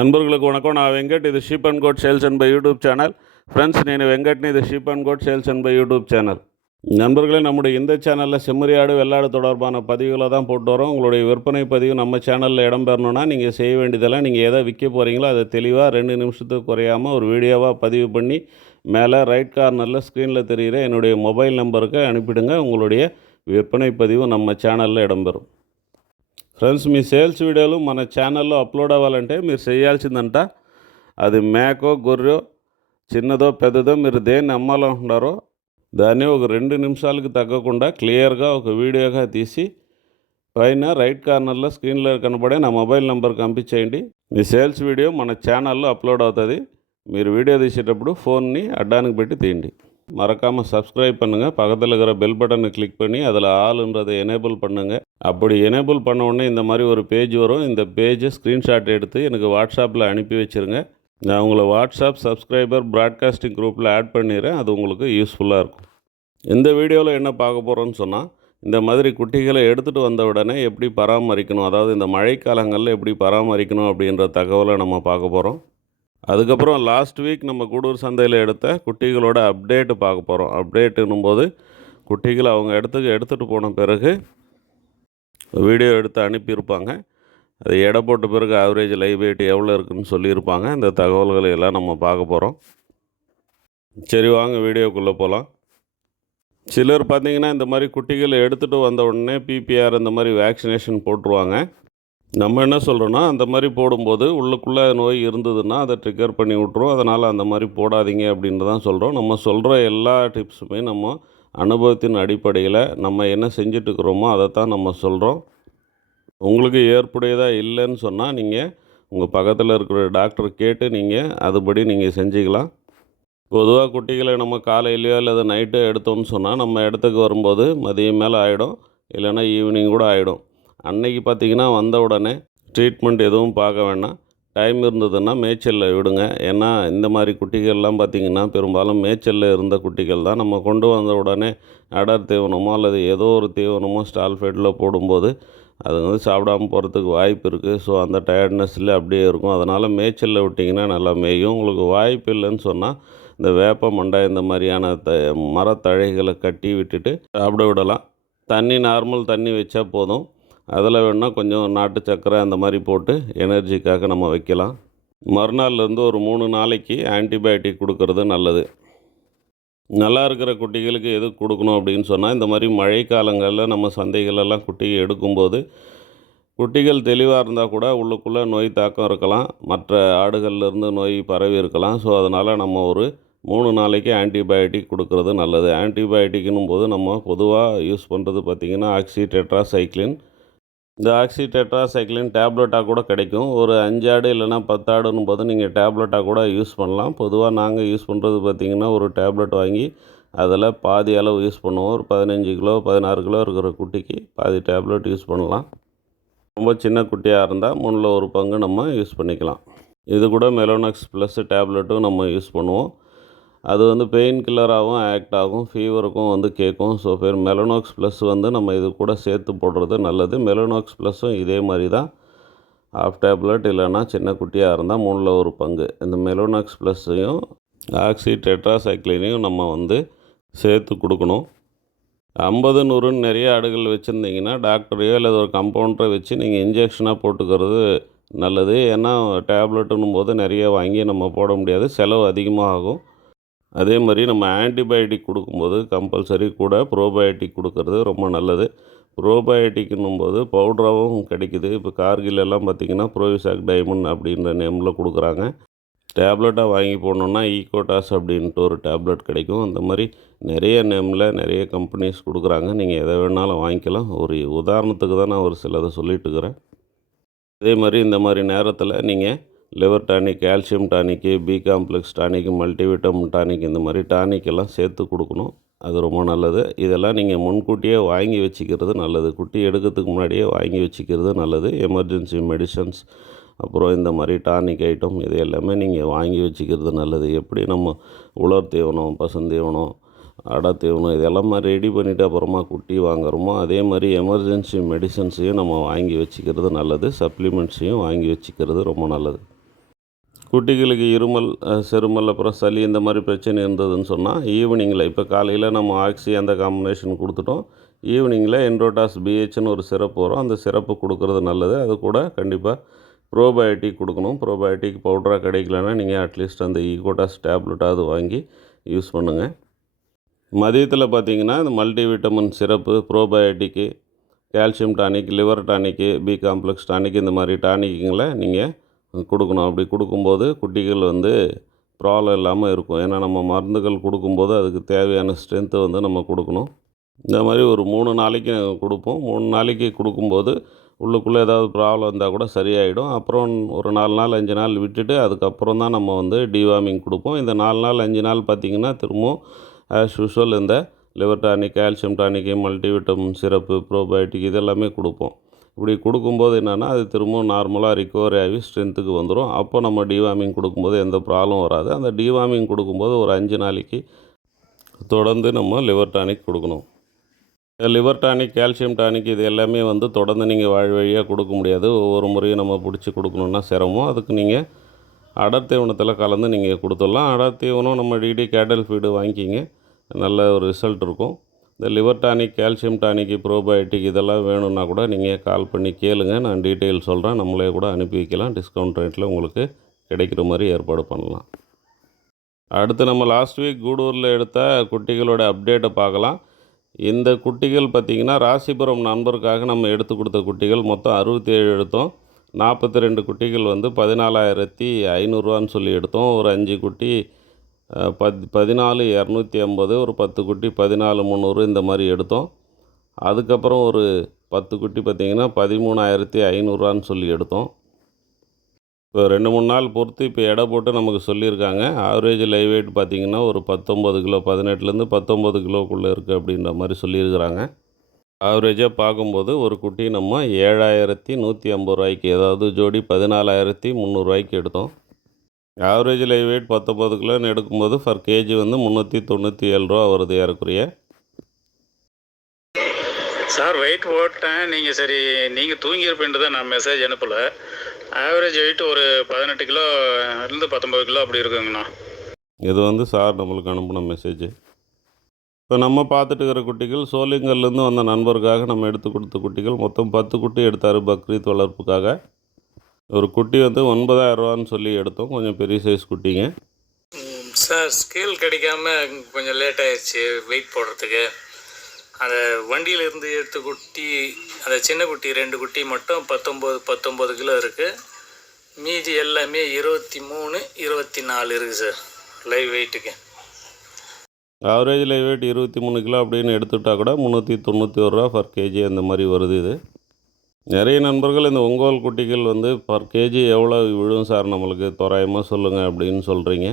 நண்பர்களுக்கு வணக்கம். நான் வெங்கட். இது sheep and goat sales and buy YouTube channel. Friends, నేను వెంకట్ని. இது sheep and goat sales and buy YouTube channel. நண்பர்களே, நம்முடைய இந்த சேனலில் செம்மறியாடு வெள்ளாடு தொடர்பான பதிவுகளை தான் போட்டு வரோம். உங்களுடைய விற்பனை பதிவு நம்ம சேனலில் இடம்பெறணுன்னா நீங்கள் செய்ய வேண்டியதெல்லாம், நீங்கள் எதை விற்க போகிறீங்களோ அதை தெளிவாக 2 நிமிஷத்துக்கு குறையாமல் ஒரு வீடியோவாக பதிவு பண்ணி மேலே ரைட் கார்னரில் ஸ்க்ரீனில் தெரிகிற என்னுடைய மொபைல் நம்பருக்கு அனுப்பிடுங்க. உங்களுடைய విற்பனை பதிவு நம்ம ఛానల్లో இடம்பెறும். ఫ్రెండ్స్, మీ సేల్స్ వీడియోలు మన ఛానల్లో అప్లోడ్ అవ్వాలంటే మీరు చేయాల్సిందంట, అది మేకో గొర్రెో చిన్నదో పెద్దదో మీరు దేన్ని అమ్మాలనుకుంటారో దాన్ని ఒక 2 నిమిషాలకు తగ్గకుండా క్లియర్గా ఒక వీడియోగా తీసి పైన రైట్ కార్నర్లో స్క్రీన్లో కనబడే నా మొబైల్ నెంబర్కి పంపించేయండి. మీ సేల్స్ వీడియో మన ఛానల్లో అప్లోడ్ అవుతుంది. మీరు వీడియో తీసేటప్పుడు ஃபோన్ని அட்டானுக்கு பெட்டு தீண்டி மறக்காமல் சப்ஸ்கிரைப் பண்ணுங்கள். பக்கத்தில் இருக்கிற பெல் பட்டனை கிளிக் பண்ணி அதில் ஆளுன்றதை எனேபிள் பண்ணுங்கள். அப்படி எனேபிள் பண்ண உடனே இந்த மாதிரி ஒரு பேஜ் வரும். இந்த பேஜை ஸ்க்ரீன்ஷாட் எடுத்து எனக்கு வாட்ஸ்அப்பில் அனுப்பி வச்சுருங்க. நான் உங்களை வாட்ஸ்அப் சப்ஸ்கிரைபர் ப்ராட்காஸ்டிங் குரூப்பில் ஆட் பண்ணிடுறேன். அது உங்களுக்கு யூஸ்ஃபுல்லாக இருக்கும். இந்த வீடியோவில் என்ன பார்க்க போகிறோன்னு சொன்னால், இந்த மாதிரி குட்டிகளை எடுத்துகிட்டு வந்த உடனே எப்படி பராமரிக்கணும், அதாவது இந்த மழைக்காலங்களில் எப்படி பராமரிக்கணும் அப்படின்ற தகவலை நம்ம பார்க்க போகிறோம். அதுக்கப்புறம் லாஸ்ட் வீக் நம்ம கூடூர் சந்தையில் எடுத்த குட்டிகளோட அப்டேட்டு பார்க்க போகிறோம். அப்டேட்டுன்னும்போது குட்டிகளை அவங்க எடுத்துகிட்டு போன பிறகு வீடியோ எடுத்து அனுப்பியிருப்பாங்க. அது எடை போட்ட பிறகு ஆவரேஜ் லைவ் வெயிட் எவ்வளோ இருக்குதுன்னு சொல்லியிருப்பாங்க. இந்த தகவல்களை எல்லாம் நம்ம பார்க்க போகிறோம். சரி, வாங்க வீடியோக்குள்ளே போகலாம். சிலர் பார்த்திங்கன்னா இந்த மாதிரி குட்டிகளை எடுத்துகிட்டு வந்த உடனே பிபிஆர் இந்த மாதிரி வேக்சினேஷன் போட்டுருவாங்க. நம்ம என்ன சொல்கிறோன்னா, அந்த மாதிரி போடும்போது உள்ளுக்குள்ளே நோய் இருந்ததுன்னா அதை ட்ரிகர் பண்ணி விட்ருவோம். அதனால் அந்த மாதிரி போடாதீங்க அப்படின்னு தான் சொல்கிறோம். நம்ம சொல்கிற எல்லா டிப்ஸுமே நம்ம அனுபவத்தின் அடிப்படையில் நம்ம என்ன செஞ்சிட்ருக்கிறோமோ அதை தான் நம்ம சொல்கிறோம். உங்களுக்கு ஏற்புடையதாக இல்லைன்னு சொன்னால் நீங்கள் உங்கள் பக்கத்தில் இருக்கிற டாக்டர் கேட்டு நீங்கள் அதுபடி நீங்கள் செஞ்சுக்கலாம். பொதுவாக குட்டிகளை நம்ம காலையிலையோ இல்லை நைட்டோ எடுத்தோம்னு சொன்னால் நம்ம இடத்துக்கு வரும்போது மதியம் மேலே ஆகிடும், இல்லைன்னா ஈவினிங் கூட ஆகிடும். அன்னைக்கு பார்த்திங்கன்னா வந்த உடனே ட்ரீட்மெண்ட் எதுவும் பார்க்க வேண்டாம். டைம் இருந்ததுன்னா மேய்ச்சலில் விடுங்க. ஏன்னா இந்த மாதிரி குட்டிகள்லாம் பார்த்திங்கன்னா பெரும்பாலும் மேய்ச்சலில் இருந்த குட்டிகள் தான். நம்ம கொண்டு வந்த உடனே அடர் தீவனமோ அல்லது ஏதோ ஒரு தீவனமோ ஸ்டால் ஃபீடில் போடும்போது அது சாப்பிடாமல் போகிறதுக்கு வாய்ப்பு இருக்குது. ஸோ அந்த டயர்ட்னஸில் அப்படியே இருக்கும். அதனால் மேய்ச்சலில் விட்டிங்கன்னா நல்லா மேயும். உங்களுக்கு வாய்ப்பு இல்லைன்னு சொன்னால் இந்த வேப்ப மண்டை இந்த மாதிரியான மரத்தழைகளை கட்டி விட்டுட்டு சாப்பிட விடலாம். தண்ணி நார்மல் தண்ணி வச்சா போதும். அதில் வேணால் கொஞ்சம் நாட்டு சர்க்கரை அந்த மாதிரி போட்டு எனர்ஜிக்காக நம்ம வைக்கலாம். மறுநாள்லேருந்து ஒரு 3 நாளைக்கு ஆன்டிபயோட்டிக் கொடுக்கறது நல்லது. நல்லா இருக்கிற குட்டிகளுக்கு எது கொடுக்கணும் அப்படின்னு சொன்னால், இந்த மாதிரி மழை காலங்களில் நம்ம சந்தைகளெல்லாம் குட்டிகள் எடுக்கும்போது குட்டிகள் தெளிவாக இருந்தால் கூட உள்ளுக்குள்ளே நோய் தாக்கம் இருக்கலாம், மற்ற ஆடுகள்லேருந்து நோய் பரவி இருக்கலாம். ஸோ அதனால் நம்ம ஒரு 3 நாளைக்கு ஆன்டிபயோட்டிக் கொடுக்கறது நல்லது. ஆன்டிபயோட்டிக்னும் போது நம்ம பொதுவாக யூஸ் பண்ணுறது பார்த்திங்கன்னா ஆக்சிடெட்ராசைக்ளின். இந்த ஆக்சிடெட்ராசைக்ளின் டேப்லெட்டாக கூட கிடைக்கும். ஒரு 5 ஆடு இல்லைனா 10 ஆடுன்னும் போது நீங்கள் டேப்லெட்டாக கூட யூஸ் பண்ணலாம். பொதுவாக நாங்கள் யூஸ் பண்ணுறது பார்த்திங்கன்னா ஒரு டேப்லெட் வாங்கி அதில் பாதி அளவு யூஸ் பண்ணுவோம். ஒரு 15 கிலோ 16 கிலோ இருக்கிற குட்டிக்கு பாதி டேப்லெட் யூஸ் பண்ணலாம். ரொம்ப சின்ன குட்டியாக இருந்தால் 3ல் 1 பங்கு நம்ம யூஸ் பண்ணிக்கலாம். இது கூட மெலோனக்ஸ் ப்ளஸ் டேப்லெட்டும் நம்ம யூஸ் பண்ணுவோம். அது பெயின் கில்லராகவும் ஆக்ட் ஆகும், ஃபீவருக்கும் கேட்கும். ஸோ மெலோனாக்ஸ் ப்ளஸ் நம்ம இது கூட சேர்த்து போடுறது நல்லது. மெலோனாக்ஸ் ப்ளஸ்ஸும் இதே மாதிரி தான். ஹாஃப் டேப்லெட் இல்லைன்னா சின்ன குட்டியாக இருந்தால் 3ல் 1 பங்கு. இந்த மெலோனாக்ஸ் ப்ளஸ்ஸையும் ஆக்சிடெட்ராசைக்ளினையும் நம்ம சேர்த்து கொடுக்கணும். 50 100ன்னு நிறைய ஆடுகள் வச்சுருந்தீங்கன்னா டாக்டரையோ இல்லை ஒரு கம்பவுண்டரை வச்சு நீங்கள் இன்ஜெக்ஷனாக போட்டுக்கிறது நல்லது. ஏன்னா டேப்லெட்டுன்னும் போது நிறைய வாங்கி நம்ம போட முடியாது, செலவு அதிகமாக ஆகும். அதே மாதிரி நம்ம ஆன்டிபயோட்டிக் கொடுக்கும்போது கம்பல்சரி கூட ப்ரோபயோட்டிக் கொடுக்கறது ரொம்ப நல்லது. ப்ரோபயோட்டிக்னும் போது பவுடராகவும் கிடைக்குது. இப்போ கார்கிலெல்லாம் பார்த்திங்கன்னா ப்ரோவிசாக் டைமண்ட் அப்படின்ற நேமில் கொடுக்குறாங்க. டேப்லெட்டாக வாங்கி போடணுன்னா ஈகோட்டாஸ் அப்படின்ட்டு ஒரு டேப்லெட் கிடைக்கும். அந்த மாதிரி நிறைய நேமில் நிறைய கம்பெனிஸ் கொடுக்குறாங்க. நீங்கள் எதை வேணாலும் வாங்கிக்கலாம். ஒரு உதாரணத்துக்கு தான் நான் ஒரு சிலதை சொல்லிட்டுருக்கிறேன். அதே மாதிரி இந்த மாதிரி நேரத்தில் நீங்கள் liver tonic, calcium tonic, B complex tonic, multivitamin tonic இந்த மாதிரி டானிக் எல்லாம் சேர்த்து கொடுக்கணும். அது ரொம்ப நல்லது. இதெல்லாம் நீங்கள் முன்கூட்டியே வாங்கி வச்சுக்கிறது நல்லது. குட்டி எடுக்கிறதுக்கு முன்னாடியே வாங்கி வச்சுக்கிறது நல்லது. எமர்ஜென்சி மெடிசன்ஸ், அப்புறம் இந்த மாதிரி டானிக் ஐட்டம் இது எல்லாமே நீங்கள் வாங்கி வச்சுக்கிறது நல்லது. எப்படி நம்ம உலர் தீவனம், பசுந்தீவனம், அடை தீவனம் இதெல்லாம் ரெடி பண்ணிவிட்டு அப்புறமா குட்டி வாங்குறோமோ அதே மாதிரி எமர்ஜென்சி மெடிசன்ஸையும் நம்ம வாங்கி வச்சுக்கிறது நல்லது. சப்ளிமெண்ட்ஸையும் வாங்கி வச்சுக்கிறது ரொம்ப நல்லது. குட்டிகளுக்கு இருமல், செருமல், அப்புறம் சளி இந்த மாதிரி பிரச்சனை இருந்ததுன்னு சொன்னால் ஈவினிங்கில் இப்போ காலையில் நம்ம ஆக்சி அந்த காம்பினேஷன் கொடுத்துட்டோம். ஈவினிங்கில் என்ரோடாஸ் பிஹெச்னு ஒரு சிரப் வரும். அந்த சிரப்பு கொடுக்குறது நல்லது. அது கூட கண்டிப்பாக ப்ரோபயோட்டிக் கொடுக்கணும். ப்ரோபயோட்டிக் பவுடராக கிடைக்கலன்னா நீங்கள் அட்லீஸ்ட் அந்த ஈகோடாஸ் டேப்லெட்டாவது வாங்கி யூஸ் பண்ணுங்கள். மதியத்தில் பார்த்திங்கன்னா இந்த multi vitamin syrup, probiotic, calcium tonic, liver tonic, B complex tonic இந்த மாதிரி டானிக்குங்களை நீங்கள் கொடுக்கணும். அப்படி கொடுக்கும்போது குட்டிகள் ப்ராப்ளம் இல்லாமல் இருக்கும். ஏன்னா நம்ம மருந்துகள் கொடுக்கும்போது அதுக்கு தேவையான ஸ்ட்ரென்த்து நம்ம கொடுக்கணும். இந்த மாதிரி ஒரு 3 நாளைக்கு கொடுப்போம். 3 நாளைக்கு கொடுக்கும்போது உள்ளுக்குள்ளே ஏதாவது ப்ராப்ளம் இருந்தால் கூட சரியாயிடும். அப்புறம் ஒரு 4 நாள் 5 நாள் விட்டுட்டு அதுக்கப்புறம் தான் நம்ம டிவார்மிங் கொடுப்போம். இந்த 4 நாள் 5 நாள் பார்த்திங்கன்னா திரும்பவும் ஆஸ் யூஷுவல் இந்த liver tonic, calcium tonic, multivitamin syrup, probiotic இதெல்லாமே கொடுப்போம். இப்படி கொடுக்கும்போது என்னென்னா அது திரும்பவும் நார்மலாக ரிகவரி ஆகி ஸ்ட்ரென்த்துக்கு வந்துடும். அப்போ நம்ம டிவார்மிங் கொடுக்கும்போது எந்த ப்ராப்ளம் வராது. அந்த டிவார்மிங் கொடுக்கும்போது ஒரு 5 நாளைக்கு தொடர்ந்து நம்ம லிவர் டானிக் கொடுக்கணும். லிவர் டானிக், கால்சியம் டானிக் இது எல்லாமே தொடர்ந்து நீங்கள் வழியாக கொடுக்க முடியாது. ஒவ்வொரு முறையும் நம்ம பிடிச்சி கொடுக்கணுன்னா சிரமம். அதுக்கு நீங்கள் அடர் தீவனத்தில் கலந்து நீங்கள் கொடுத்துடலாம். அடர் தீவனம் நம்ம டிடி கேட்டல் ஃபீடு வாங்கிக்கிங்க, நல்ல ஒரு ரிசல்ட் இருக்கும். இந்த liver tonic, calcium tonic, probiotic இதெல்லாம் வேணும்னா கூட நீங்கள் கால் பண்ணி கேளுங்க. நான் டீட்டெயில் சொல்கிறேன். நம்மளே கூட அனுப்பி வைக்கலாம். டிஸ்கவுண்ட் ரேட்டில் உங்களுக்கு கிடைக்கிற மாதிரி ஏற்பாடு பண்ணலாம். அடுத்து நம்ம லாஸ்ட் வீக் கூடூரில் எடுத்த குட்டிகளோட அப்டேட்டை பார்க்கலாம். இந்த குட்டிகள் பார்த்திங்கன்னா ராசிபுரம் நண்பருக்காக நம்ம எடுத்து கொடுத்த குட்டிகள் மொத்தம் 67 எடுத்தோம். 42 குட்டிகள் 14,500 சொல்லி எடுத்தோம். ஒரு 5 குட்டி 14,250, ஒரு 10 குட்டி 14,300 இந்த மாதிரி எடுத்தோம். அதுக்கப்புறம் ஒரு 10 குட்டி பார்த்திங்கன்னா 13,500 சொல்லி எடுத்தோம். இப்போ 2-3 நாள் பொறுத்து இப்போ எடை போட்டு நமக்கு சொல்லியிருக்காங்க. ஆவரேஜ் லைவ் வெயிட் பார்த்திங்கன்னா ஒரு 19 கிலோ, 18லேருந்து 19 கிலோக்குள்ளே இருக்குது அப்படின்ற மாதிரி சொல்லியிருக்கிறாங்க. ஆவரேஜாக பார்க்கும்போது ஒரு குட்டி நம்ம 7,150 அதாவது ஜோடி 14,300 எடுத்தோம். ஆவரேஜ் லைவ் வெயிட் 19 கிலோன்னு எடுக்கும்போது ஃபர் கேஜி 397 வருது ஏறக்குறைய. சார் வெயிட் போட்டேன். நீங்கள் தூங்கியிருப்பேன்ட்டு தான் நான் மெசேஜ் அனுப்பலை. ஆவரேஜ் வெயிட் ஒரு 18 கிலோலேருந்து 19 கிலோ அப்படி இருக்குங்கண்ணா. இது சார் நம்மளுக்கு அனுப்பின மெசேஜ். இப்போ நம்ம பார்த்துட்டு இருக்கிற குட்டிகள் சோளிங்கல்லேருந்து வந்த நண்பருக்காக நம்ம எடுத்து கொடுத்த குட்டிகள் மொத்தம் 10 குட்டி எடுத்தார் பக்ரீத் வளர்ப்புக்காக. ஒரு குட்டி 9,000 சொல்லி எடுத்தோம். கொஞ்சம் பெரிய சைஸ் குட்டிங்க. சார் ஸ்கேல் கிடைக்காம கொஞ்சம் லேட் ஆயிடுச்சு வெயிட் போடுறதுக்கு. அந்த வண்டியிலேருந்து எடுத்த குட்டி, அந்த சின்ன குட்டி 2 குட்டி மட்டும் 19 கிலோ இருக்குது. மீதி எல்லாமே 23, 24 இருக்குது சார் லைவ் வெயிட்டுக்கு. ஆவரேஜ் லைவ் வெயிட் 23 கிலோ அப்படின்னு எடுத்துட்டால் கூட 391 பர் கேஜி அந்த மாதிரி வருது. இது நிறைய நண்பர்கள் இந்த ஒங்கோல் குட்டிகள் பர் கேஜி எவ்வளோ விழும் சார் நம்மளுக்கு தோராயமாக சொல்லுங்கள் அப்படின்னு சொல்கிறீங்க.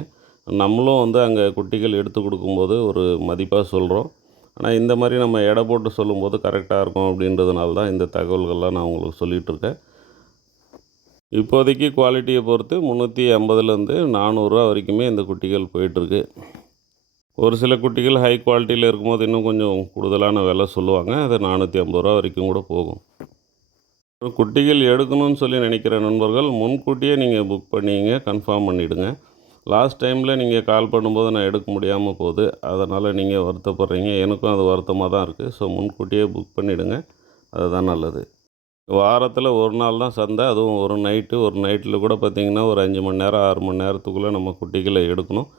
நம்மளும் அங்கே குட்டிகள் எடுத்து கொடுக்கும்போது ஒரு மதிப்பாக சொல்கிறோம். ஆனால் இந்த மாதிரி நம்ம எடை போட்டு சொல்லும்போது கரெக்டாக இருக்கும் அப்படின்றதுனால தான் இந்த தகவல்கள்லாம் நான் உங்களுக்கு சொல்லிகிட்ருக்கேன். இப்போதைக்கு குவாலிட்டியை பொறுத்து 380லேருந்து 400 வரைக்குமே இந்த குட்டிகள் போயிட்டுருக்கு. ஒரு சில குட்டிகள் ஹை குவாலிட்டியில் இருக்கும்போது இன்னும் கொஞ்சம் கூடுதலான விலை சொல்லுவாங்க. அது 450 வரைக்கும் கூட போகும். குட்டிகள் எடுக்கணும்னு சொல்லி நினைக்கிற நண்பர்கள் முன்கூட்டியே நீங்கள் புக் பண்ணிங்க, கன்ஃபார்ம் பண்ணிவிடுங்க. லாஸ்ட் டைமில் நீங்கள் கால் பண்ணும்போது நான் எடுக்க முடியாமல் போகுது, அதனால் நீங்கள் வருத்தப்படுறீங்க. எனக்கும் அது வருத்தமாக தான் இருக்குது. ஸோ முன்கூட்டியே புக் பண்ணிவிடுங்க, அதுதான் நல்லது. வாரத்தில் ஒரு நாள் தான் சந்தை, அதுவும் ஒரு நைட்டில் கூட பார்த்திங்கன்னா ஒரு 5 மணி நேரம் 6 மணி நேரத்துக்குள்ளே நம்ம குட்டிகளை எடுக்கணும்.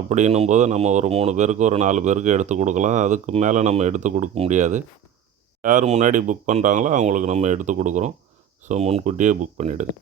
அப்படின்னும் போது நம்ம ஒரு 3 பேருக்கு ஒரு 4 பேருக்கு எடுத்து கொடுக்கலாம். அதுக்கு மேலே நம்ம எடுத்து கொடுக்க முடியாது. யார் முன்னாடி புக் பண்ணுறாங்களோ அவங்களுக்கு நம்ம எடுத்து கொடுக்குறோம். ஸோ முன்கூட்டியே புக் பண்ணிவிடுங்க.